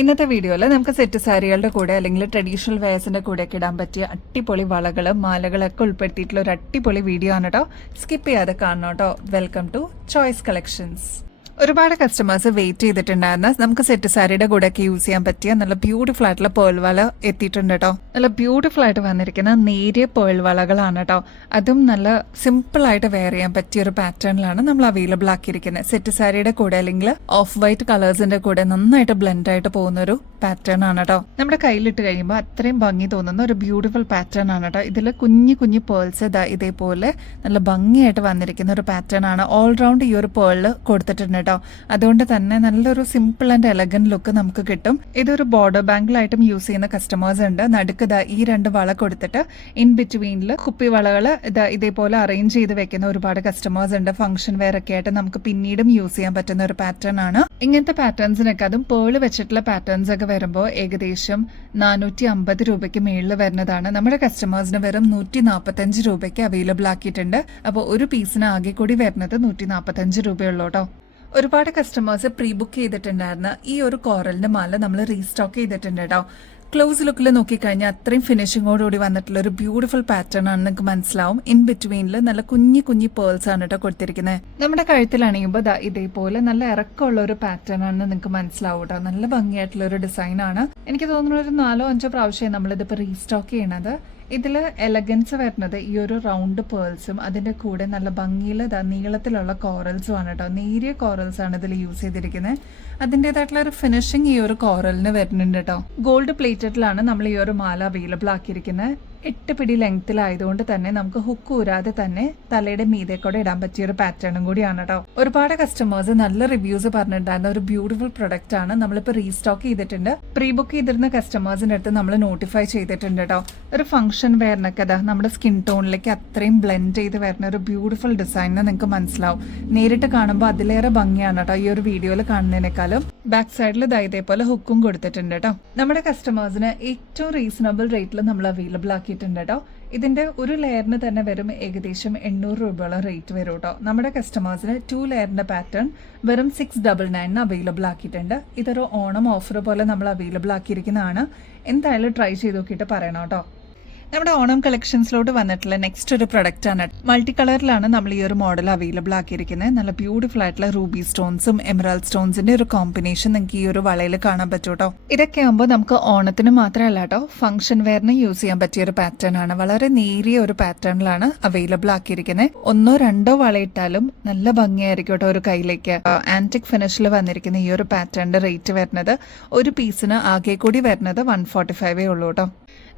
ഇന്നത്തെ വീഡിയോയിൽ നമുക്ക് സെറ്റ് സാരികളുടെ കൂടെ അല്ലെങ്കിൽ ട്രഡീഷണൽ വെയർസിന്റെ കൂടെ ഒക്കെ ഇടാൻ പറ്റിയ അടിപൊളി വളകളും മാലകളൊക്കെ ഉൾപ്പെടുത്തിയിട്ടുള്ള ഒരു അടിപൊളി വീഡിയോ ആണ് കേട്ടോ. സ്കിപ്പ് ചെയ്യാതെ കാണണം കേട്ടോ. Welcome to choice collections. ഒരുപാട് കസ്റ്റമേഴ്സ് വെയിറ്റ് ചെയ്തിട്ടുണ്ടായിരുന്നു. നമുക്ക് സെറ്റ് സാരിയുടെ കൂടെ ഒക്കെ യൂസ് ചെയ്യാൻ പറ്റിയ നല്ല ബ്യൂട്ടിഫുൾ ആയിട്ടുള്ള പേൾ വള എത്തിയിട്ടുണ്ട് കേട്ടോ. നല്ല ബ്യൂട്ടിഫുൾ ആയിട്ട് വന്നിരിക്കുന്ന നേരിയ പേൾ വളകളാണ് കേട്ടോ. അതും നല്ല സിമ്പിൾ ആയിട്ട് വെയർ ചെയ്യാൻ പറ്റിയ ഒരു പാറ്റേണിലാണ് നമ്മൾ അവൈലബിൾ ആക്കിയിരിക്കുന്നത്. സെറ്റ് സാരിയുടെ കൂടെ അല്ലെങ്കിൽ ഓഫ് വൈറ്റ് കളേഴ്സിന്റെ കൂടെ നന്നായിട്ട് ബ്ലെൻഡ് ആയിട്ട് പോകുന്ന ഒരു പാറ്റേൺ ആണ് കേട്ടോ. നമ്മുടെ കയ്യിലിട്ട് കഴിയുമ്പോൾ അത്രയും ഭംഗി തോന്നുന്ന ഒരു ബ്യൂട്ടിഫുൾ പാറ്റേൺ ആണ് കേട്ടോ. ഇതിൽ കുഞ്ഞു കുഞ്ഞു പേൾസ് ഇതേപോലെ നല്ല ഭംഗിയായിട്ട് വന്നിരിക്കുന്ന ഒരു പാറ്റേൺ ആണ്. ഓൾറൗണ്ട് ഈ ഒരു പേളിൽ കൊടുത്തിട്ടുണ്ട്. അതുകൊണ്ട് തന്നെ നല്ലൊരു സിമ്പിൾ ആൻഡ് എലഗന്റ് ലുക്ക് നമുക്ക് കിട്ടും. ഇതൊരു ബോർഡർ ബാങ്കിലായിട്ടും യൂസ് ചെയ്യുന്ന കസ്റ്റമേഴ്സ് ഉണ്ട്. നടുക്ക് ഈ രണ്ട് വള കൊടുത്തിട്ട് ഇൻ ബിറ്റ്വീനിൽ കുപ്പി വളകൾ ഇതേപോലെ അറേഞ്ച് ചെയ്ത് വെക്കുന്ന ഒരുപാട് കസ്റ്റമേഴ്സ് ഉണ്ട്. ഫംഗ്ഷൻ വെയർ ഒക്കെ ആയിട്ട് നമുക്ക് പിന്നീടും യൂസ് ചെയ്യാൻ പറ്റുന്ന ഒരു പാറ്റേൺ ആണ്. ഇങ്ങനത്തെ പാറ്റേൺസിനൊക്കെ അതും പേള് വെച്ചിട്ടുള്ള പാറ്റേൺസ് ഒക്കെ വരുമ്പോൾ ഏകദേശം 450 രൂപയ്ക്ക് മേളിൽ വരുന്നതാണ്. നമ്മുടെ കസ്റ്റമേഴ്സിന് വെറും 145 രൂപയ്ക്ക് അവൈലബിൾ ആക്കിയിട്ടുണ്ട്. അപ്പോൾ ഒരു പീസിന് ആകെ കൂടി വരുന്നത് 145 രൂപയുള്ളൂ കേട്ടോ. ഒരുപാട് കസ്റ്റമേഴ്സ് പ്രീ ബുക്ക് ചെയ്തിട്ടുണ്ടായിരുന്ന ഈ ഒരു കോറലിന്റെ മാല നമ്മൾ റീസ്റ്റോക്ക് ചെയ്തിട്ടുണ്ട് കേട്ടോ. ക്ലോസ് ലുക്കിൽ നോക്കിക്കഴിഞ്ഞാൽ അത്രയും ഫിനിഷിങ്ങോടുകൂടി വന്നിട്ടുള്ള ഒരു ബ്യൂട്ടിഫുൾ പാറ്റേൺ ആണ് നിങ്ങൾക്ക് മനസ്സിലാവും. ഇൻ ബിറ്റ്വീനിൽ നല്ല കുഞ്ഞി കുഞ്ഞി പേൾസ് ആണ് കേട്ടോ കൊടുത്തിരിക്കുന്നത്. നമ്മുടെ കഴുത്തിലണിയുമ്പോൾ ഇതേപോലെ നല്ല ഇറക്കമുള്ള ഒരു പാറ്റേൺ ആണെന്ന് നിങ്ങൾക്ക് മനസ്സിലാവും കേട്ടോ. നല്ല ഭംഗിയായിട്ടുള്ള ഒരു ഡിസൈൻ ആണ്. എനിക്ക് തോന്നുന്നു ഒരു 4-5 പ്രാവശ്യം നമ്മളിതിപ്പോൾ റീസ്റ്റോക്ക് ചെയ്യണത്. ഇതിൽ എലഗൻസ് വരുന്നത് ഈ ഒരു റൗണ്ട് പേൾസും അതിന്റെ കൂടെ നല്ല ഭംഗിയിൽ നീളത്തിലുള്ള കോറൽസും ആണ് കേട്ടോ. നേരിയ കോറൽസ് ആണ് ഇതിൽ യൂസ് ചെയ്തിരിക്കുന്നത്. അതിൻ്റെതായിട്ടുള്ള ഒരു ഫിനിഷിങ് ഈ ഒരു കോറലിന് വരുന്നുണ്ട് കേട്ടോ. ഗോൾഡ് പ്ലേറ്റഡിലാണ് നമ്മൾ ഈ ഒരു മാല അവൈലബിൾ ആക്കിയിരിക്കുന്നത്. 8 പിടി ലെങ്ത്തിലായതുകൊണ്ട് തന്നെ നമുക്ക് ഹുക്ക് ഊരാതെ തന്നെ തലയുടെ മീതെ കൂടെ ഇടാൻ പറ്റിയ ഒരു പാറ്റേണും കൂടിയാണ് കേട്ടോ. ഒരുപാട് കസ്റ്റമേഴ്സ് നല്ല റിവ്യൂസ് പറഞ്ഞിട്ടുണ്ടായിരുന്ന ഒരു ബ്യൂട്ടിഫുൾ പ്രൊഡക്റ്റ് ആണ്. നമ്മളിപ്പോൾ റീസ്റ്റോക്ക് ചെയ്തിട്ടുണ്ട്. പ്രീ ബുക്ക് ചെയ്തിരുന്ന കസ്റ്റമേഴ്സിന്റെ അടുത്ത് നമ്മൾ നോട്ടിഫൈ ചെയ്തിട്ടുണ്ട് കേട്ടോ. ഒരു ഫംഗ്ഷൻ വെയറിനൊക്കെ നമ്മുടെ സ്കിൻ ടോണിലേക്ക് അത്രയും ബ്ലെൻഡ് ചെയ്ത് വരുന്ന ഒരു ബ്യൂട്ടിഫുൾ ഡിസൈനിന് നിങ്ങൾക്ക് മനസ്സിലാവും. നേരിട്ട് കാണുമ്പോൾ അതിലേറെ ഭംഗിയാണ് കേട്ടോ ഈ ഒരു വീഡിയോയിൽ കാണുന്നതിനേക്കാളും. ബാക്ക് സൈഡിൽ ഇതേപോലെ ഹുക്കും കൊടുത്തിട്ടുണ്ട് കേട്ടോ. നമ്മുടെ കസ്റ്റമേഴ്സിന് ഏറ്റവും റീസണബിൾ റേറ്റിൽ നമ്മൾ അവൈലബിൾ ആക്കിയിട്ടുണ്ട് കേട്ടോ. ഇതിന്റെ ഒരു ലെയറിന് തന്നെ വരും ഏകദേശം 800 രൂപയോളം റേറ്റ് വരും കേട്ടോ. നമ്മുടെ കസ്റ്റമേഴ്സിന് 2 ലെയറിന്റെ പാറ്റേൺ വെറും 699 അവൈലബിൾ ആക്കിയിട്ടുണ്ട്. ഇതൊരു ഓണം ഓഫർ പോലെ നമ്മൾ അവൈലബിൾ ആക്കിയിരിക്കുന്നതാണ്. എന്തായാലും ട്രൈ ചെയ്ത് നോക്കിയിട്ട് പറയണം കേട്ടോ. നമ്മുടെ ഓണം കളക്ഷൻസിലോട്ട് വന്നിട്ടുള്ള നെക്സ്റ്റ് ഒരു പ്രൊഡക്റ്റ് ആണ്. മൾട്ടി കളറിലാണ് നമ്മൾ ഈ ഒരു മോഡൽ അവൈലബിൾ ആക്കിയിരിക്കുന്നത്. നല്ല ബ്യൂട്ടിഫുൾ ആയിട്ടുള്ള റൂബി സ്റ്റോൺസും എമറാൾഡ് സ്റ്റോൺസിന്റെ ഒരു കോമ്പിനേഷൻ നിങ്ങൾക്ക് ഈ ഒരു വളയിൽ കാണാൻ പറ്റും കേട്ടോ. ഇതൊക്കെ ആകുമ്പോൾ നമുക്ക് ഓണത്തിന് മാത്രമല്ല കേട്ടോ, ഫംഗ്ഷൻ വെയറിന് യൂസ് ചെയ്യാൻ പറ്റിയ ഒരു പാറ്റേൺ ആണ്. വളരെ നേരിയ ഒരു പാറ്റേണിലാണ് അവൈലബിൾ ആക്കിയിരിക്കുന്നത്. 1-2 വളയിട്ടാലും നല്ല ഭംഗിയായിരിക്കും കേട്ടോ ഒരു കയ്യിലേക്ക്. ആന്റിക് ഫിനിഷിൽ വന്നിരിക്കുന്ന ഈ ഒരു പാറ്റേണിന്റെ റേറ്റ് വരുന്നത് ഒരു പീസിന് ആകെ കൂടി വരുന്നത് 145 ഉള്ളൂ കേട്ടോ.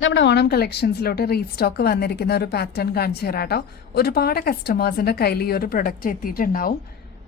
നമ്മുടെ ഓണം കളക്ഷൻസിലോട്ട് റീസ്റ്റോക്ക് വന്നിരിക്കുന്ന ഒരു പാറ്റേൺ കാണിച്ചു തരാം കേട്ടോ. ഒരുപാട് കസ്റ്റമേഴ്സിന്റെ കയ്യിൽ ഈ ഒരു പ്രൊഡക്റ്റ് എത്തിയിട്ടുണ്ടാവും.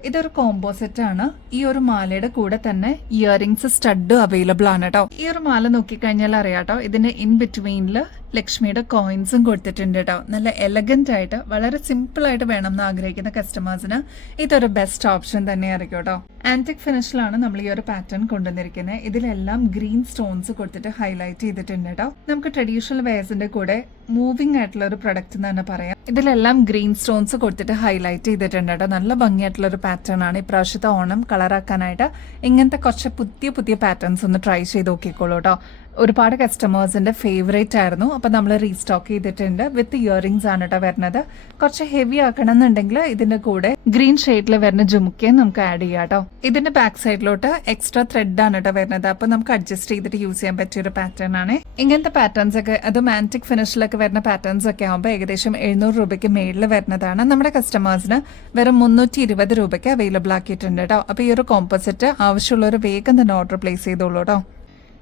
ഇതൊരു കോമ്പോസിറ്റ് ആണ്. ഈ ഒരു മാലയുടെ കൂടെ തന്നെ ഇയറിംഗ്സ് സ്റ്റഡ് അവൈലബിൾ ആണ് കേട്ടോ. ഈ ഒരു മാല നോക്കിക്കഴിഞ്ഞാൽ അറിയാട്ടോ, ഇതിന്റെ ഇൻ ബിറ്റ്വീനിൽ ലക്ഷ്മിയുടെ കോയിൻസും കൊടുത്തിട്ടുണ്ട് കേട്ടോ. നല്ല എലഗന്റ് ആയിട്ട് വളരെ സിമ്പിൾ ആയിട്ട് വേണം എന്ന് ആഗ്രഹിക്കുന്ന കസ്റ്റമേഴ്സിന് ഇതൊരു ബെസ്റ്റ് ഓപ്ഷൻ തന്നെയായിരിക്കും കേട്ടോ. ആന്റിക് ഫിനിഷിലാണ് നമ്മൾ ഈ ഒരു പാറ്റേൺ കൊണ്ടുവന്നിരിക്കുന്നത്. ഇതിലെല്ലാം ഗ്രീൻ സ്റ്റോൺസ് കൊടുത്തിട്ട് ഹൈലൈറ്റ് ചെയ്തിട്ടുണ്ട് കേട്ടോ. നമുക്ക് ട്രഡീഷണൽ വെയർസിന്റെ കൂടെ മൂവിംഗ് ആയിട്ടുള്ള ഒരു പ്രൊഡക്റ്റ് എന്ന് തന്നെ പറയാം. ഇതിലെല്ലാം ഗ്രീൻ സ്റ്റോൺസ് കൊടുത്തിട്ട് ഹൈലൈറ്റ് ചെയ്തിട്ടുണ്ട് കേട്ടോ. നല്ല ഭംഗിയായിട്ടുള്ള ഒരു പാറ്റേൺ ആണ്. ഇപ്രാവശ്യത്തെ ഓണം കളറാക്കാനായിട്ട് ഇങ്ങനത്തെ കുറച്ച് പുതിയ പാറ്റേൺസ് ഒന്ന് ട്രൈ ചെയ്ത് നോക്കിക്കോളൂ കേട്ടോ. ഒരുപാട് കസ്റ്റമേഴ്സിന്റെ ഫേവറേറ്റ് ആയിരുന്നു. അപ്പൊ നമ്മൾ റീസ്റ്റോക്ക് ചെയ്തിട്ടുണ്ട്. വിത്ത് ഇയറിംഗ്സ് ആണ് കേട്ടോ വരുന്നത്. കുറച്ച് ഹെവി ആക്കണം എന്നുണ്ടെങ്കിൽ ഇതിന്റെ കൂടെ ഗ്രീൻ ഷെയ്ഡിൽ വരുന്ന ജുമുക്കയും നമുക്ക് ആഡ് ചെയ്യാം കേട്ടോ. ഇതിന്റെ ബാക്ക് സൈഡിലോട്ട് എക്സ്ട്രാ ത്രെഡ് ആണ് കേട്ടോ വരുന്നത്. അപ്പൊ നമുക്ക് അഡ്ജസ്റ്റ് ചെയ്തിട്ട് യൂസ് ചെയ്യാൻ പറ്റിയ ഒരു പാറ്റേൺ ആണ്. ഇങ്ങനത്തെ പാറ്റേൺസ് ഒക്കെ അതും ആന്റിക് ഫിനിഷിലൊക്കെ വരുന്ന പാറ്റേൺസ് ഒക്കെ ആകുമ്പോൾ ഏകദേശം 700 രൂപയ്ക്ക് മേളിൽ വരുന്നതാണ്. നമ്മുടെ കസ്റ്റമേഴ്സിന് വെറും 320 രൂപയ്ക്ക് അവൈലബിൾ ആക്കിയിട്ടുണ്ട് കേട്ടോ. അപ്പൊ ഈ ഒരു കോമ്പോസിറ്റ് ആവശ്യമുള്ളവർ വേഗം തന്നെ ഓർഡർ പ്ലേസ് ചെയ്തോളൂ കേട്ടോ.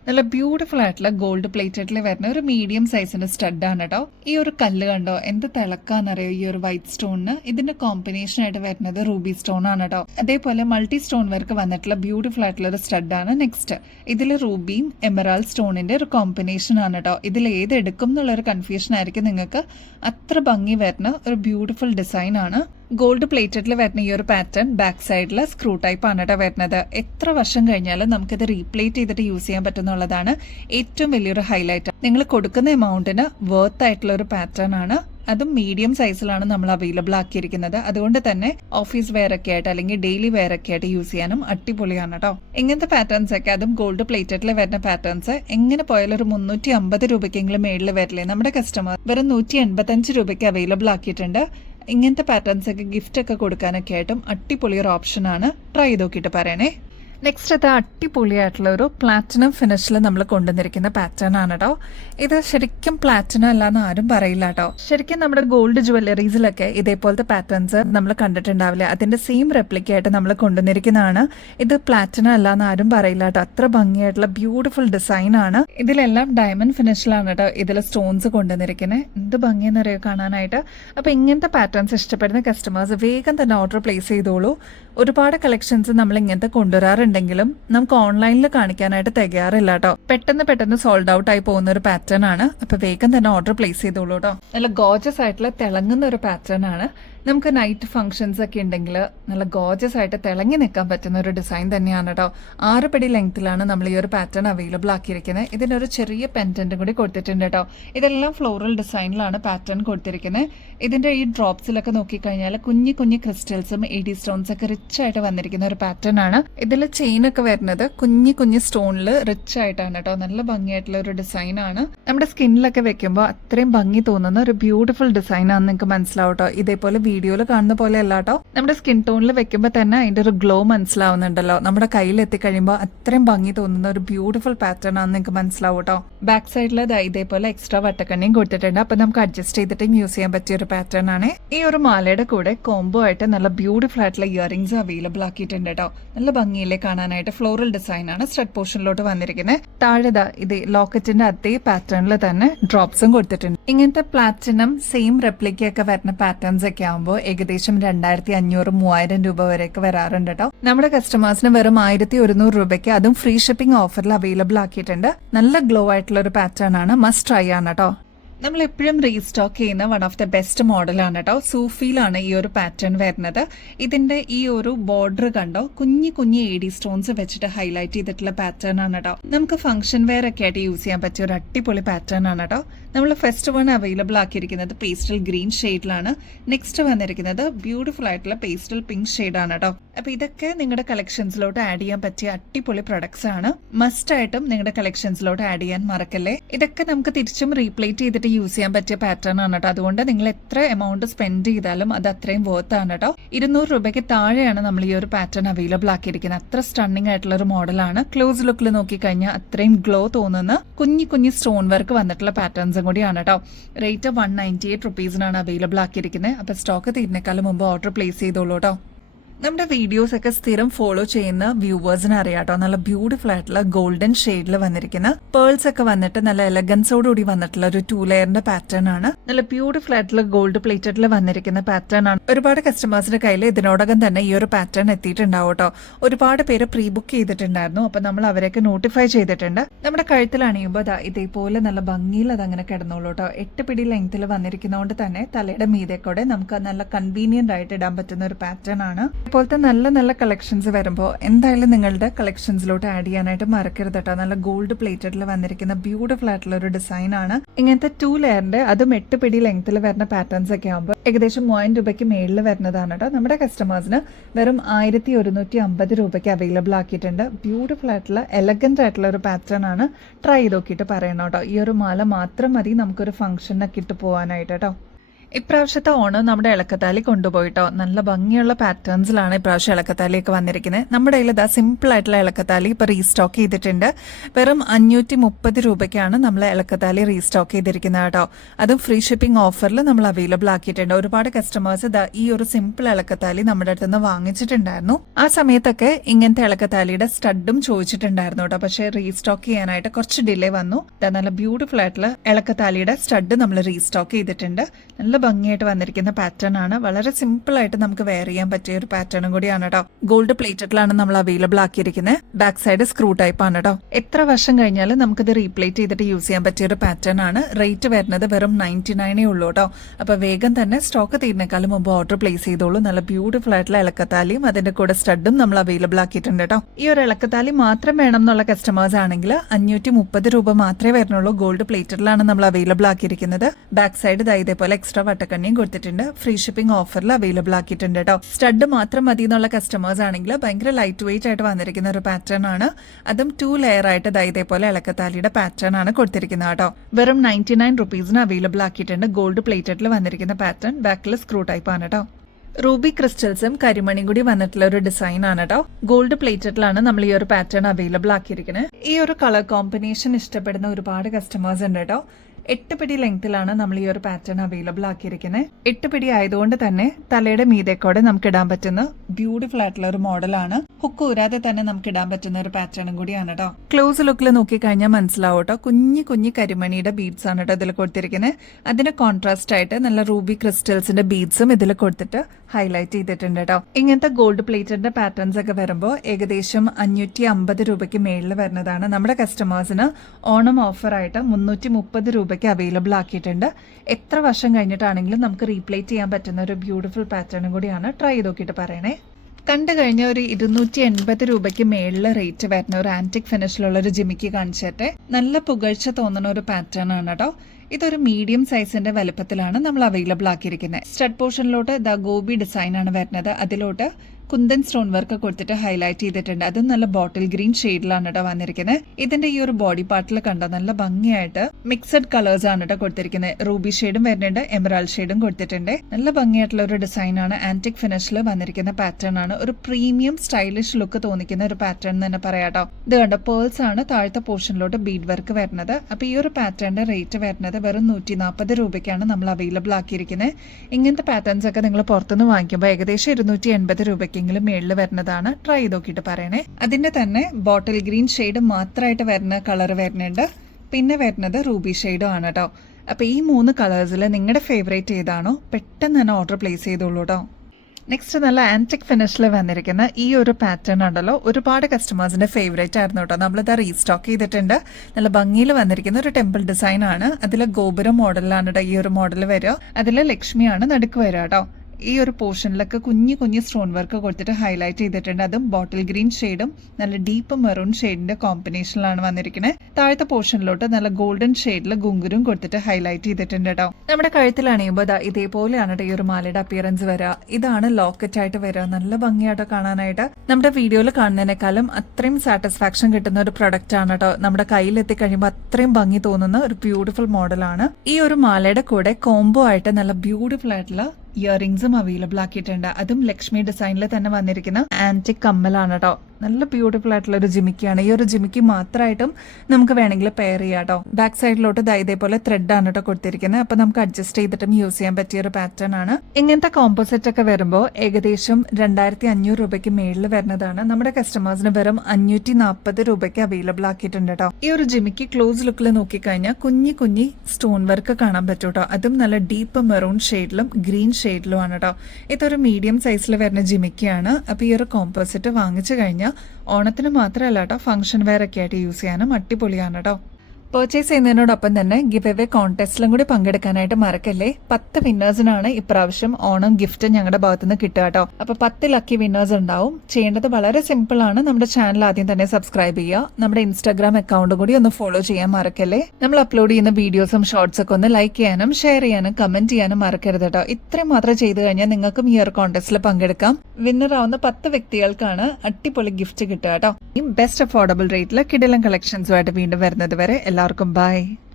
നല്ല ബ്യൂട്ടിഫുൾ ആയിട്ടുള്ള ഗോൾഡ് പ്ലേറ്റഡിൽ വരുന്ന ഒരു മീഡിയം സൈസിന്റെ സ്റ്റഡ് ആണ് കേട്ടോ. ഈ ഒരു കല്ല് കണ്ടോ എന്ത് തിളക്കാന്നറിയോ ഈ ഒരു വൈറ്റ് സ്റ്റോണിന്. ഇതിന്റെ കോമ്പിനേഷൻ ആയിട്ട് വരുന്നത് റൂബി സ്റ്റോൺ ആണ് കേട്ടോ. അതേപോലെ മൾട്ടി സ്റ്റോൺ വർക്ക് വന്നിട്ടുള്ള ബ്യൂട്ടിഫുൾ ആയിട്ടുള്ള ഒരു സ്റ്റഡ് ആണ് നെക്സ്റ്റ്. ഇതിൽ റൂബിയും എമറാൾഡ് സ്റ്റോണിന്റെ ഒരു കോമ്പിനേഷൻ ആണ് കേട്ടോ. ഇതിൽ ഏത് എടുക്കും എന്നുള്ളൊരു കൺഫ്യൂഷൻ ആയിരിക്കും നിങ്ങൾക്ക്. അത്ര ഭംഗി വരുന്ന ഒരു ബ്യൂട്ടിഫുൾ ഡിസൈൻ ആണ്. ഗോൾഡ് പ്ലേറ്റഡിൽ വരുന്ന ഈ ഒരു പാറ്റേൺ ബാക്ക് സൈഡിൽ സ്ക്രൂ ടൈപ്പ് ആണ് കേട്ടോ വരുന്നത്. എത്ര വർഷം കഴിഞ്ഞാലും നമുക്കിത് റീപ്ലേറ്റ് ചെയ്തിട്ട് യൂസ് ചെയ്യാൻ പറ്റുന്നുള്ളതാണ് ഏറ്റവും വലിയൊരു ഹൈലൈറ്റ്. നിങ്ങൾ കൊടുക്കുന്ന എമൗണ്ടിന് വർത്ത് ആയിട്ടുള്ള ഒരു പാറ്റേൺ ആണ്. അതും മീഡിയം സൈസിലാണ് നമ്മൾ അവൈലബിൾ ആക്കിയിരിക്കുന്നത്. അതുകൊണ്ട് തന്നെ ഓഫീസ് വെയർ ഒക്കെ ആയിട്ട് അല്ലെങ്കിൽ ഡെയിലി വെയർ ഒക്കെ ആയിട്ട് യൂസ് ചെയ്യാനും അടിപൊളിയാണ് കേട്ടോ. ഇങ്ങനത്തെ പാറ്റേൺസ് ഒക്കെ, അതും ഗോൾഡ് പ്ലേറ്റഡിൽ വരുന്ന പാറ്റേൺസ് എങ്ങനെ പോയാലും ഒരു 350 രൂപയ്ക്കെങ്കിലും മേളിൽ വരില്ലേ. നമ്മുടെ കസ്റ്റമർ വെറും 185 രൂപയ്ക്ക് അവൈലബിൾ ആക്കിയിട്ടുണ്ട്. ഇങ്ങനത്തെ പാറ്റേൺസ് ഒക്കെ ഗിഫ്റ്റ് ഒക്കെ കൊടുക്കാനൊക്കെ ആയിട്ടും അടിപൊളി ഒരു ഓപ്ഷനാണ്. ട്രൈ ചെയ്ത് നോക്കിയിട്ട് പറയണേ. നെക്സ്റ്റ് അത് അടിപൊളിയായിട്ടുള്ള ഒരു പ്ലാറ്റിനം ഫിനിഷിൽ നമ്മൾ കൊണ്ടുവന്നിരിക്കുന്ന പാറ്റേൺ ആണ് കേട്ടോ. ഇത് ശരിക്കും പ്ലാറ്റിനം അല്ലാന്ന് ആരും പറയില്ല കേട്ടോ. ശരിക്കും നമ്മുടെ ഗോൾഡ് ജുവല്ലറീസിലൊക്കെ ഇതേപോലത്തെ പാറ്റേൺസ് നമ്മൾ കണ്ടിട്ടുണ്ടാവില്ല. അതിന്റെ സെയിം റെപ്ലിക്ക ആയിട്ട് നമ്മൾ കൊണ്ടുവന്നിരിക്കുന്നതാണ്. ഇത് പ്ലാറ്റിനം അല്ലാന്ന് ആരും പറയില്ല കേട്ടോ. അത്ര ഭംഗിയായിട്ടുള്ള ബ്യൂട്ടിഫുൾ ഡിസൈൻ ആണ്. ഇതിലെല്ലാം ഡയമണ്ട് ഫിനിഷിലാണ് കേട്ടോ ഇതിൽ സ്റ്റോൺസ് കൊണ്ടുവന്നിരിക്കുന്നത്. എന്ത് ഭംഗിയെന്നറിയോ കാണാനായിട്ട്. അപ്പൊ ഇങ്ങനത്തെ പാറ്റേൺസ് ഇഷ്ടപ്പെടുന്ന കസ്റ്റമേഴ്സ് വേഗം തന്നെ ഓർഡർ പ്ലേസ് ചെയ്തോളൂ. ഒരുപാട് കളക്ഷൻസ് നമ്മൾ ഇങ്ങനത്തെ കൊണ്ടുവരാറുണ്ടെങ്കിലും നമുക്ക് ഓൺലൈനിൽ കാണിക്കാനായിട്ട് തികയാറില്ല കേട്ടോ. പെട്ടെന്ന് സോൾഡ് ഔട്ട് ആയി പോകുന്ന ഒരു പാറ്റേൺ ആണ്. അപ്പൊ വേഗം തന്നെ ഓർഡർ പ്ലേസ് ചെയ്തോളൂ കേട്ടോ. നല്ല ഗോർജസ് ആയിട്ടുള്ള തിളങ്ങുന്ന ഒരു പാറ്റേൺ ആണ്. നമുക്ക് നൈറ്റ് ഫംഗ്ഷൻസ് ഒക്കെ ഉണ്ടെങ്കിൽ നല്ല ഗോർജസ് ആയിട്ട് തിളങ്ങി നിൽക്കാൻ പറ്റുന്ന ഒരു ഡിസൈൻ തന്നെയാണ് കേട്ടോ. 6 പടി ലെങ്ത്തിലാണ് നമ്മൾ ഈ ഒരു പാറ്റേൺ അവൈലബിൾ ആക്കിയിരിക്കുന്നത്. ഇതിനൊരു ചെറിയ പെൻഡന്റും കൂടി കൊടുത്തിട്ടുണ്ട് കേട്ടോ. ഇതെല്ലാം ഫ്ലോറൽ ഡിസൈനിലാണ് പാറ്റേൺ കൊടുത്തിരിക്കുന്നത്. ഇതിന്റെ ഈ ഡ്രോപ്സിലൊക്കെ നോക്കിക്കഴിഞ്ഞാൽ കുഞ്ഞു ക്രിസ്റ്റൽസും എഡി സ്റ്റോൺസ് ഒക്കെ റിച്ച് ആയിട്ട് വന്നിരിക്കുന്ന ഒരു പാറ്റേൺ ആണ്. ഇതിൽ ചെയിൻ ഒക്കെ വരുന്നത് കുഞ്ഞു സ്റ്റോണിൽ റിച്ച് ആയിട്ടാണ് കേട്ടോ. നല്ല ഭംഗിയായിട്ടുള്ള ഒരു ഡിസൈൻ ആണ്. നമ്മുടെ സ്കിന്നിലൊക്കെ വെക്കുമ്പോൾ അത്രയും ഭംഗി തോന്നുന്ന ഒരു ബ്യൂട്ടിഫുൾ ഡിസൈൻ ആണ്. നിങ്ങൾക്ക് മനസ്സിലാവും കേട്ടോ. ഇതേപോലെ വീഡിയോയിൽ കാണുന്ന പോലെ അല്ല കേട്ടോ. നമ്മുടെ സ്കിൻ ടോണിൽ വെക്കുമ്പോൾ തന്നെ അതിന്റെ ഒരു ഗ്ലോ മനസ്സിലാവുന്നുണ്ടല്ലോ. നമ്മുടെ കയ്യിൽ എത്തിക്കഴിയുമ്പോൾ അത്രയും ഭംഗി തോന്നുന്ന ഒരു ബ്യൂട്ടിഫുൾ പാറ്റേൺ ആണെന്ന് നിങ്ങൾക്ക് മനസ്സിലാവും കേട്ടോ. ബാക്ക് സൈഡിൽ ഇതേപോലെ എക്സ്ട്രാ വട്ടക്കണ്ണിയും കൊടുത്തിട്ടുണ്ട്. അപ്പൊ നമുക്ക് അഡ്ജസ്റ്റ് ചെയ്തിട്ടും യൂസ് ചെയ്യാൻ പറ്റിയ ഒരു പാറ്റേൺ ആണ്. ഈ ഒരു മാലയുടെ കൂടെ കോംബോ ആയിട്ട് നല്ല ബ്യൂട്ടിഫുൾ ആയിട്ടുള്ള ഇയറിംഗ്സ് അവൈലബിൾ ആക്കിയിട്ടുണ്ട് കേട്ടോ. നല്ല ഭംഗിയിലെ കാണാനായിട്ട് ഫ്ലോറൽ ഡിസൈൻ ആണ് സ്റ്റഡ് പോർഷനിലോട്ട് വന്നിരിക്കുന്നത്. താഴെ ഇത് ലോക്കറ്റിന്റെ അതേ പാറ്റേണിൽ തന്നെ ഡ്രോപ്സും കൊടുത്തിട്ടുണ്ട്. ഇങ്ങനത്തെ പ്ലാറ്റിനം സെയിം റെപ്ലിക്കൊക്കെ വരുന്ന പാറ്റേൺസ് ഒക്കെ ആവുമ്പോൾ ഏകദേശം 2500-3000 രൂപ വരെയൊക്കെ വരാറുണ്ട് കേട്ടോ. നമ്മുടെ കസ്റ്റമേഴ്സിന് വെറും 1100 രൂപയ്ക്ക്, അതും ഫ്രീ ഷിപ്പിംഗ് ഓഫറിൽ അവൈലബിൾ ആക്കിയിട്ടുണ്ട്. നല്ല ഗ്ലോ ആയിട്ടുള്ള ഒരു പാറ്റേൺ ആണ്. മസ്റ്റ് ട്രൈ ആണ് കേട്ടോ. നമ്മൾ എപ്പോഴും റീസ്റ്റോക്ക് ചെയ്യുന്ന വൺ ഓഫ് ദ ബെസ്റ്റ് മോഡലാണ് കേട്ടോ. സൂഫിയിലാണ് ഈ ഒരു പാറ്റേൺ വരുന്നത്. ഇതിന്റെ ഈ ഒരു ബോർഡർ കണ്ടോ, കുഞ്ഞു എഡി സ്റ്റോൺസ് വെച്ചിട്ട് ഹൈലൈറ്റ് ചെയ്തിട്ടുള്ള പാറ്റേൺ ആണ് കേട്ടോ. നമുക്ക് ഫംഗ്ഷൻ വെയർ ഒക്കെ ആയിട്ട് യൂസ് ചെയ്യാൻ പറ്റിയ ഒരു അടിപൊളി പാറ്റേൺ ആണ് കേട്ടോ. നമ്മൾ ഫസ്റ്റ് വൺ അവൈലബിൾ ആക്കിയിരിക്കുന്നത് പേസ്റ്റൽ ഗ്രീൻ ഷെയ്ഡിലാണ്. നെക്സ്റ്റ് വന്നിരിക്കുന്നത് ബ്യൂട്ടിഫുൾ ആയിട്ടുള്ള പേസ്റ്റൽ പിങ്ക് ഷെയ്ഡാണ് കേട്ടോ. അപ്പൊ ഇതൊക്കെ നിങ്ങളുടെ കളക്ഷൻസിലോട്ട് ആഡ് ചെയ്യാൻ പറ്റിയ അടിപൊളി പ്രൊഡക്ട്സ് ആണ്. മസ്റ്റ് ആയിട്ടും നിങ്ങളുടെ കളക്ഷൻസിലോട്ട് ആഡ് ചെയ്യാൻ മറക്കല്ലേ. ഇതൊക്കെ നമുക്ക് തിരിച്ചും റീപ്ലേറ്റ് ചെയ്തിട്ട് യൂസ് ചെയ്യാൻ പറ്റിയ പാറ്റേൺ ആണ് കേട്ടോ. അതുകൊണ്ട് നിങ്ങൾ എത്ര എമൗണ്ട് സ്പെൻഡ് ചെയ്താലും അത് അത്രയും വർത്ത് ആണ് കേട്ടോ. 200 രൂപയ്ക്ക് താഴെയാണ് നമ്മൾ ഈ ഒരു പാറ്റേൺ അവൈലബിൾ ആക്കിയിരിക്കുന്നത്. അത്ര സ്റ്റണ്ണിംഗ് ആയിട്ടുള്ള ഒരു മോഡലാണ്. ക്ലോസ് ലുക്കിൽ നോക്കിക്കഴിഞ്ഞാൽ അത്രയും ഗ്ലോ തോന്നുന്ന കുഞ്ഞു സ്റ്റോൺ വർക്ക് വന്നിട്ടുള്ള പാറ്റേൺസും കൂടിയാണ് കേട്ടോ. റേറ്റ് 198 റുപ്പീസിനാണ് അവൈലബിൾ ആക്കിയിരിക്കുന്നത്. അപ്പൊ സ്റ്റോക്ക് തീരുന്നേക്കാളും മുമ്പ് ഓർഡർ പ്ലേസ് ചെയ്തോളൂ കേട്ടോ. നമ്മുടെ വീഡിയോസ് ഒക്കെ സ്ഥിരം ഫോളോ ചെയ്യുന്ന വ്യൂവേഴ്സിന് അറിയാട്ടോ, നല്ല ബ്യൂട്ടിഫുൾ ആയിട്ടുള്ള ഗോൾഡൻ ഷെയ്ഡിൽ വന്നിരിക്കുന്ന പേൾസ് ഒക്കെ വന്നിട്ട് നല്ല എലഗൻസോടുകൂടി വന്നിട്ടുള്ള ഒരു 2 ലെയറിന്റെ പാറ്റേൺ ആണ്. നല്ല ബ്യൂട്ടിഫുൾ ആയിട്ടുള്ള ഗോൾഡ് പ്ലേറ്റഡിൽ വന്നിരിക്കുന്ന പാറ്റേൺ ആണ്. ഒരുപാട് കസ്റ്റമേഴ്സിന്റെ കയ്യിൽ ഇതിനോടകം തന്നെ ഈ ഒരു പാറ്റേൺ എത്തിയിട്ടുണ്ടാവും കേട്ടോ. ഒരുപാട് പേര് പ്രീ ബുക്ക് ചെയ്തിട്ടുണ്ടായിരുന്നു. അപ്പൊ നമ്മൾ അവരെയൊക്കെ നോട്ടിഫൈ ചെയ്തിട്ടുണ്ട്. നമ്മുടെ കഴുത്തിൽ അണിയുമ്പോൾ ഇതേപോലെ നല്ല ഭംഗിയിൽ അതങ്ങനെ കിടന്നോളൂ കേട്ടോ. 8 പിടി ലെങ്ത്തിൽ വന്നിരിക്കുന്നതുകൊണ്ട് തന്നെ തലയുടെ മീതെ കൂടെ നമുക്ക് നല്ല കൺവീനിയന്റ് ആയിട്ട് ഇടാൻ പറ്റുന്ന ഒരു പാറ്റേൺ ആണ്. ഇപ്പോഴത്തെ നല്ല കളക്ഷൻസ് വരുമ്പോൾ എന്തായാലും നിങ്ങളുടെ കളക്ഷൻസിലോട്ട് ആഡ് ചെയ്യാനായിട്ട് മറക്കരുത് കേട്ടോ. നല്ല ഗോൾഡ് പ്ലേറ്റഡിൽ വന്നിരിക്കുന്ന ബ്യൂട്ടിഫുൾ ആയിട്ടുള്ള ഒരു ഡിസൈൻ ആണ്. ഇങ്ങനത്തെ 2 ലെയറിന്റെ, അതും 8 പിടി ലെങ്ത്തിൽ വരുന്ന പാറ്റേൺസ് ഒക്കെ ആകുമ്പോൾ ഏകദേശം 3000 രൂപയ്ക്ക് മേളിൽ വരുന്നതാണ് കേട്ടോ. നമ്മുടെ കസ്റ്റമേഴ്സിന് വെറും 1150 രൂപയ്ക്ക് അവൈലബിൾ ആക്കിയിട്ടുണ്ട്. ബ്യൂട്ടിഫുൾ ആയിട്ടുള്ള എലഗന്റ് ആയിട്ടുള്ള ഒരു പാറ്റേൺ ആണ്. ട്രൈ ചെയ്ത് നോക്കിയിട്ട് പറയണം കേട്ടോ. ഈ ഒരു മാല മാത്രം മതി നമുക്കൊരു ഫംഗ്ഷനൊക്കെ ഇട്ട് പോകാനായിട്ട് കേട്ടോ. ഇപ്രാവശ്യത്തെ ഓണം നമ്മുടെ ഇളക്കത്താലി കൊണ്ടുപോയിട്ടോ. നല്ല ഭംഗിയുള്ള പാറ്റേൺസിലാണ് ഇപ്രാവശ്യം ഇളക്കത്താലിയൊക്കെ വന്നിരിക്കുന്നത്. നമ്മുടെ കയ്യിൽ ഇതാ സിമ്പിൾ ആയിട്ടുള്ള ഇളക്കത്താലി ഇപ്പൊ റീസ്റ്റോക്ക് ചെയ്തിട്ടുണ്ട്. വെറും 530 രൂപയ്ക്കാണ് നമ്മൾ ഇളക്കത്താലി റീസ്റ്റോക്ക് ചെയ്തിരിക്കുന്നത് കേട്ടോ. അതും ഫ്രീ ഷിപ്പിംഗ് ഓഫറിൽ നമ്മൾ അവൈലബിൾ ആക്കിയിട്ടുണ്ട്. ഒരുപാട് കസ്റ്റമേഴ്സ് ഇതാ ഈ ഒരു സിമ്പിൾ ഇളക്കത്താലി നമ്മുടെ അടുത്ത് നിന്ന് വാങ്ങിച്ചിട്ടുണ്ടായിരുന്നു. ആ സമയത്തൊക്കെ ഇങ്ങനത്തെ ഇളക്കത്താലിയുടെ സ്റ്റഡും ചോദിച്ചിട്ടുണ്ടായിരുന്നു കേട്ടോ. പക്ഷെ റീസ്റ്റോക്ക് ചെയ്യാനായിട്ട് കുറച്ച് ഡിലേ വന്നു. നല്ല ബ്യൂട്ടിഫുൾ ആയിട്ടുള്ള ഇളക്കത്താലിയുടെ സ്റ്റഡ് നമ്മൾ റീസ്റ്റോക്ക് ചെയ്തിട്ടുണ്ട്. നല്ല ഭംഗിയായിട്ട് വന്നിരിക്കുന്ന പാറ്റേൺ ആണ്. വളരെ സിമ്പിൾ ആയിട്ട് നമുക്ക് വെയർ ചെയ്യാൻ പറ്റിയ ഒരു പാറ്റേണും കൂടിയാണ് കേട്ടോ. ഗോൾഡ് പ്ലേറ്റഡിലാണ് നമ്മൾ അവൈലബിൾ ആക്കിയിരിക്കുന്നത്. ബാക്ക് സൈഡ് സ്ക്രൂ ടൈപ്പ് ആണ് കേട്ടോ. എത്ര വർഷം കഴിഞ്ഞാലും നമുക്കിത് റീപ്ലേറ്റ് ചെയ്തിട്ട് യൂസ് ചെയ്യാൻ പറ്റിയ ഒരു പാറ്റേൺ ആണ്. റേറ്റ് വരുന്നത് വെറും 99 ഉള്ളൂ കേട്ടോ. അപ്പൊ വേഗം തന്നെ സ്റ്റോക്ക് തീരുന്നേക്കാളും മുമ്പ് ഓർഡർ പ്ലേസ് ചെയ്തോളൂ. നല്ല ബ്യൂട്ടിഫുൾ ആയിട്ടുള്ള ഇളക്കത്താലിയും അതിന്റെ കൂടെ സ്റ്റഡും നമ്മൾ അവൈലബിൾ ആക്കിയിട്ടുണ്ട് കേട്ടോ. ഈ ഒരു ഇളക്കത്താലി മാത്രം വേണം എന്നുള്ള കസ്റ്റമേഴ്സ് ആണെങ്കിൽ 530 രൂപ മാത്രമേ വരുന്നുള്ളൂ. ഗോൾഡ് പ്ലേറ്റഡിലാണ് നമ്മൾ അവൈലബിൾ ആക്കിയിരിക്കുന്നത്. ബാക്ക് സൈഡ് ഇതേപോലെ എക്സ്ട്രാ വട്ടക്കണ്ണിയും കൊടുത്തിട്ടുണ്ട്. ഫ്രീ ഷിപ്പിംഗ് ഓഫറിൽ അവൈലബിൾ ആക്കിയിട്ടുണ്ട് കേട്ടോ. സ്റ്റഡ് മാത്രം മതി എന്നുള്ള കസ്റ്റമേഴ്സ് ആണെങ്കിൽ ഭയങ്കര ലൈറ്റ് വെയിറ്റ് ആയിട്ട് വന്നിരിക്കുന്ന ഒരു പാറ്റേൺ ആണ്. അതും 2 ലെയർ ആയിട്ട് ഇതേപോലെ ഇളക്കത്താലിയുടെ പാറ്റേൺ ആണ് കൊടുത്തിരിക്കുന്നത് കേട്ടോ. വെറും 99 റുപ്പീസിന് അവൈലബിൾ ആക്കിയിട്ടുണ്ട്. ഗോൾഡ് പ്ലേറ്റഡിൽ വന്നിരിക്കുന്ന പാറ്റേൺ, ബാക്കിൽ സ്ക്രൂ ടൈപ്പ് ആണ് കേട്ടോ. റൂബി ക്രിസ്റ്റൽസും കരിമണിയും കൂടി വന്നിട്ടുള്ള ഒരു ഡിസൈൻ ആണ് കേട്ടോ. ഗോൾഡ് പ്ലേറ്റഡിലാണ് നമ്മൾ ഈ ഒരു പാറ്റേൺ അവൈലബിൾ ആക്കിയിരിക്കുന്നത്. ഈ ഒരു കളർ കോമ്പിനേഷൻ ഇഷ്ടപ്പെടുന്ന ഒരുപാട് കസ്റ്റമേഴ്സ് ഉണ്ട് കേട്ടോ. 8 പിടി ലെങ്ത്തിലാണ് നമ്മൾ ഈ ഒരു പാറ്റേൺ അവൈലബിൾ ആക്കിയിരിക്കുന്നത്. 8 പിടി ആയതുകൊണ്ട് തന്നെ തലയുടെ മീതേക്കോടെ നമുക്ക് ഇടാൻ പറ്റുന്ന ബ്യൂട്ടിഫുൾ ആയിട്ടുള്ള ഒരു മോഡലാണ്. ഹുക്ക് ഊരാതെ തന്നെ നമുക്ക് ഇടാൻ പറ്റുന്ന ഒരു പാറ്റേണും കൂടിയാണ് കേട്ടോ. ക്ലോസ് ലുക്കിൽ നോക്കിക്കഴിഞ്ഞാൽ മനസ്സിലാവും കേട്ടോ. കുഞ്ഞു കരിമണിയുടെ ബീഡ്സ് ആണ് കേട്ടോ ഇതിൽ കൊടുത്തിരിക്കുന്നത്. അതിന് കോൺട്രാസ്റ്റ് ആയിട്ട് നല്ല റൂബി ക്രിസ്റ്റൽസിന്റെ ബീഡ്സും ഇതിൽ കൊടുത്തിട്ട് ഹൈലൈറ്റ് ചെയ്തിട്ടുണ്ട് കേട്ടോ. ഇങ്ങനത്തെ ഗോൾഡ് പ്ലേറ്റഡിന്റെ പാറ്റേൺസ് ഒക്കെ വരുമ്പോൾ ഏകദേശം 550 രൂപയ്ക്ക് മേളിൽ വരുന്നതാണ്. നമ്മുടെ കസ്റ്റമേഴ്സിന് ഓണം ഓഫറായിട്ട് 330 രൂപയ്ക്ക് അവൈലബിൾ ആക്കിയിട്ടുണ്ട്. എത്ര വർഷം കഴിഞ്ഞിട്ടാണെങ്കിലും നമുക്ക് റീപ്ലേറ്റ് ചെയ്യാൻ പറ്റുന്ന ഒരു ബ്യൂട്ടിഫുൾ പാറ്റേണും കൂടിയാണ്. ട്രൈ ചെയ്ത് നോക്കിയിട്ട് പറയണേ. കണ്ടു കഴിഞ്ഞ ഒരു 280 രൂപയ്ക്ക് മേളിൽ റേറ്റ് വരുന്ന ഒരു ആന്റിക് ഫിനിഷിലുള്ള ഒരു ജിമിക്ക് കാണിച്ചിട്ട് നല്ല പുകഴ്ച തോന്നുന്ന ഒരു പാറ്റേൺ ആണ് കേട്ടോ. ഇതൊരു മീഡിയം സൈസിന്റെ വലുപ്പത്തിലാണ് നമ്മൾ അവൈലബിൾ ആക്കിയിരിക്കുന്നത്. സ്റ്റഡ് പോർഷനിലോട്ട് ദ ഗോബി ഡിസൈൻ ആണ് വരുന്നത്. അതിലോട്ട് കുന്തൻ സ്റ്റോൺ വർക്ക് കൊടുത്തിട്ട് ഹൈലൈറ്റ് ചെയ്തിട്ടുണ്ട്. അതും നല്ല ബോട്ടിൽ ഗ്രീൻ ഷെയ്ഡിലാണ് കേട്ടോ വന്നിരിക്കുന്നത്. ഇതിന്റെ ഈ ഒരു ബോഡി പാർട്ടിൽ കണ്ടോ നല്ല ഭംഗിയായിട്ട് മിക്സഡ് കളേഴ്സ് ആണ് കേട്ടോ കൊടുത്തിരിക്കുന്നത്. റൂബി ഷെയ്ഡും വരുന്നുണ്ട്, എമറാൾഡ് ഷെയ്ഡും കൊടുത്തിട്ടുണ്ട്. നല്ല ഭംഗിയായിട്ടുള്ള ഒരു ഡിസൈൻ ആണ്. ആന്റിക് ഫിനിഷിൽ വന്നിരിക്കുന്ന പാറ്റേൺ ആണ്. ഒരു പ്രീമിയം സ്റ്റൈലിഷ് ലുക്ക് തോന്നിക്കുന്ന ഒരു പാറ്റേൺ തന്നെ പറയാട്ടോ. ഇത് കണ്ടോ പേൾസ് ആണ് താഴത്തെ പോർഷനിലോട്ട് ബീഡ് വർക്ക് വരുന്നത്. അപ്പൊ ഈ ഒരു പാറ്റേണിന്റെ റേറ്റ് വരുന്നത് വെറും 140 രൂപയ്ക്കാണ് നമ്മൾ അവൈലബിൾ ആക്കിയിരിക്കുന്നത്. ഇങ്ങനത്തെ പാറ്റേൺസ് ഒക്കെ നിങ്ങൾ പുറത്തുനിന്ന് വാങ്ങിക്കുമ്പോൾ ഏകദേശം 280 രൂപയ്ക്ക് മേളിൽ വരുന്നതാണ്. ട്രൈ ചെയ്ത് നോക്കിയിട്ട് പറയണേ. അതിന്റെ തന്നെ ബോട്ടിൽ ഗ്രീൻ ഷെയ്ഡ് മാത്രമായിട്ട് വരുന്ന കളർ വരുന്നുണ്ട്. പിന്നെ വരുന്നത് റൂബി ഷെയ്ഡും ആണ് കേട്ടോ. അപ്പൊ ഈ 3 കളേഴ്സിൽ നിങ്ങളുടെ ഫേവറേറ്റ് ഏതാണോ പെട്ടെന്ന് തന്നെ ഓർഡർ പ്ലേസ് ചെയ്തോളൂ കേട്ടോ. നെക്സ്റ്റ് നല്ല ആന്റിക് ഫിനിഷിൽ വന്നിരിക്കുന്ന ഈ ഒരു പാറ്റേൺ ഉണ്ടല്ലോ, ഒരുപാട് കസ്റ്റമേഴ്സിന്റെ ഫേവറേറ്റ് ആയിരുന്നു കേട്ടോ. നമ്മളിത് റീസ്റ്റോക്ക് ചെയ്തിട്ടുണ്ട്. നല്ല ഭംഗിയിൽ വന്നിരിക്കുന്ന ഒരു ടെമ്പിൾ ഡിസൈൻ ആണ്. അതിൽ ഗോപുരം മോഡലിലാണ് കേട്ടോ ഈ ഒരു മോഡൽ വരിക. അതിൽ ലക്ഷ്മിയാണ് നടുക്ക് വരിക കേട്ടോ. ഈ ഒരു പോർഷനിലൊക്കെ കുഞ്ഞു സ്റ്റോൺ വർക്ക് കൊടുത്തിട്ട് ഹൈലൈറ്റ് ചെയ്തിട്ടുണ്ട്. അതും ബോട്ടിൽ ഗ്രീൻ ഷെയ്ഡും നല്ല ഡീപ്പ് മെറൂൺ ഷെയ്ഡിന്റെ കോമ്പിനേഷനിലാണ് വന്നിരിക്കുന്നത്. താഴത്തെ പോർഷനിലോട്ട് നല്ല ഗോൾഡൻ ഷെയ്ഡിൽ ഗുങ്കുരും കൊടുത്തിട്ട് ഹൈലൈറ്റ് ചെയ്തിട്ടുണ്ട് കേട്ടോ. നമ്മുടെ കഴുത്തിലാണിയുമ്പോൾ ഇതേപോലെയാണ് ഈ ഒരു മാലയുടെ അപ്പിയറൻസ് വരിക. ഇതാണ് ലോക്കറ്റ് ആയിട്ട് വരിക. നല്ല ഭംഗിയായിട്ട് കാണാനായിട്ട്. നമ്മുടെ വീഡിയോയിൽ കാണുന്നതിനേക്കാളും അത്രയും സാറ്റിസ്ഫാക്ഷൻ കിട്ടുന്ന ഒരു പ്രൊഡക്റ്റ് ആണ് കേട്ടോ. നമ്മുടെ കയ്യിലെത്തി കഴിയുമ്പോൾ അത്രയും ഭംഗി തോന്നുന്ന ഒരു ബ്യൂട്ടിഫുൾ മോഡലാണ്. ഈ ഒരു മാലയുടെ കൂടെ കോംബോ ആയിട്ട് നല്ല ബ്യൂട്ടിഫുൾ ആയിട്ടുള്ള ഇയറിംഗ്സും അവൈലബിൾ ആക്കിയിട്ടുണ്ട്. അതും ലക്ഷ്മി ഡിസൈനിൽ തന്നെ വന്നിരിക്കുന്ന ആന്റിക് കമ്മലാണ് കേട്ടോ. നല്ല ബ്യൂട്ടിഫുൾ ആയിട്ടുള്ള ഒരു ജിമിക്കാണ്. ഈ ഒരു ജിമിക്ക് മാത്രമായിട്ടും നമുക്ക് വേണമെങ്കിൽ പെയർ ചെയ്യാം കേട്ടോ. ബാക്ക് സൈഡിലോട്ട് ഇതേപോലെ ത്രെഡ് ആണ് കേട്ടോ കൊടുത്തിരിക്കുന്നത്. അപ്പൊ നമുക്ക് അഡ്ജസ്റ്റ് ചെയ്തിട്ടും യൂസ് ചെയ്യാൻ പറ്റിയ ഒരു പാറ്റേൺ ആണ്. ഇങ്ങനത്തെ കോമ്പോസിറ്റ് ഒക്കെ വരുമ്പോൾ ഏകദേശം 2500 രൂപയ്ക്ക് മേളിൽ വരുന്നതാണ്. നമ്മുടെ കസ്റ്റമേഴ്സിന് വെറും 540 രൂപയ്ക്ക് അവൈലബിൾ ആക്കിയിട്ടുണ്ട് കേട്ടോ. ഈ ഒരു ജിമിക്ക് ക്ലോസ് ലുക്കിൽ നോക്കിക്കഴിഞ്ഞാൽ കുഞ്ഞി സ്റ്റോൺ വർക്ക് കാണാൻ പറ്റും കേട്ടോ. അതും നല്ല ഡീപ്പ് മെറൂൺ ഷെയ്ഡിലും ഗ്രീൻ ഷെയ്ഡിലും ആണ് കേട്ടോ. ഇതൊരു മീഡിയം സൈസിൽ വരുന്ന ജിമിക്കാണ്. അപ്പൊ ഈ ഒരു കോമ്പോസിറ്റ് വാങ്ങിച്ചു കഴിഞ്ഞാൽ ഓണത്തിന് മാത്രമല്ല കേട്ടോ, ഫംഗ്ഷൻ വെയർ ഒക്കെ ആയിട്ട് യൂസ് ചെയ്യാനും അടിപൊളിയാണ് കേട്ടോ. പർച്ചേസ് ചെയ്യുന്നതിനോടൊപ്പം തന്നെ ഗിവ് അവേ കോൺടെസ്റ്റിലും കൂടി പങ്കെടുക്കാനായിട്ട് മറക്കല്ലേ. 10 വിന്നേഴ്സിനാണ് ഇപ്രാവശ്യം ഓണം ഗിഫ്റ്റ് ഞങ്ങളുടെ ഭാഗത്തുനിന്ന് കിട്ടുക കേട്ടോ. അപ്പൊ 10 ലക്കി വിന്നേഴ്സ് ഉണ്ടാവും. ചെയ്യേണ്ടത് വളരെ സിമ്പിൾ ആണ്. നമ്മുടെ ചാനൽ ആദ്യം തന്നെ സബ്സ്ക്രൈബ് ചെയ്യുക. നമ്മുടെ ഇൻസ്റ്റാഗ്രാം അക്കൗണ്ട് കൂടി ഒന്ന് ഫോളോ ചെയ്യാൻ മറക്കല്ലേ. നമ്മൾ അപ്ലോഡ് ചെയ്യുന്ന വീഡിയോസും ഷോർട്സ് ഒക്കെ ഒന്ന് ലൈക്ക് ചെയ്യാനും ഷെയർ ചെയ്യാനും കമന്റ് ചെയ്യാനും മറക്കരുത് കേട്ടോ. ഇത്രയും മാത്രം ചെയ്തു കഴിഞ്ഞാൽ നിങ്ങൾക്കും ഈ ഒരു കോൺടെസ്റ്റിൽ പങ്കെടുക്കാം. വിന്നർ ആവുന്ന 10 വ്യക്തികൾക്കാണ് അടിപൊളി ഗിഫ്റ്റ് കിട്ടുക കേട്ടോ. ബെസ്റ്റ് അഫോർഡബിൾ റേറ്റിൽ കിടിലൻ കളക്ഷൻസുമായിട്ട് വീണ്ടും വരുന്നത് വരെ എല്ലാവർക്കും ബൈ.